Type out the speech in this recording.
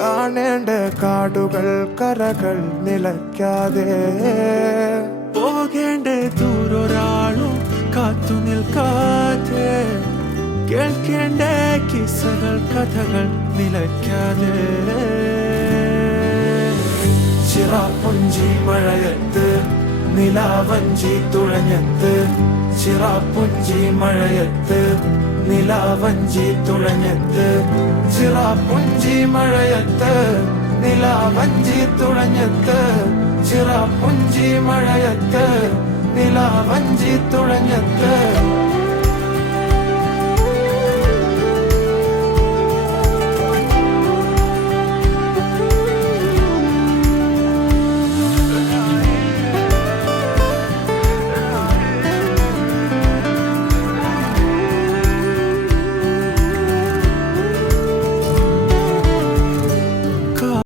കാണേണ്ട കാടുകൾ കരകൾ നിലയ്ക്കാതെ പോകേണ്ട ദൂരൊരാളും കാത്തു നിൽക്കാതെ കേൾക്കേണ്ട കിസ്സകൾ കഥകൾ നിലയ്ക്കാതെ ചിറാപ്പുഞ്ചി മഴയത്ത് നിലാവഞ്ചി തുഴഞ്ഞത്ത് ചിറാപ്പുഞ്ചി മഴയത്ത് നിലാവഞ്ചി തുഴഞ്ഞത്ത് ചിറാപ്പുഞ്ചി മഴയത്ത് നിലാവഞ്ചി തുഴഞ്ഞത്ത് ചിറാപ്പുഞ്ചി മഴയത്ത് നിലാവഞ്ചി തുഴഞ്ഞത്ത്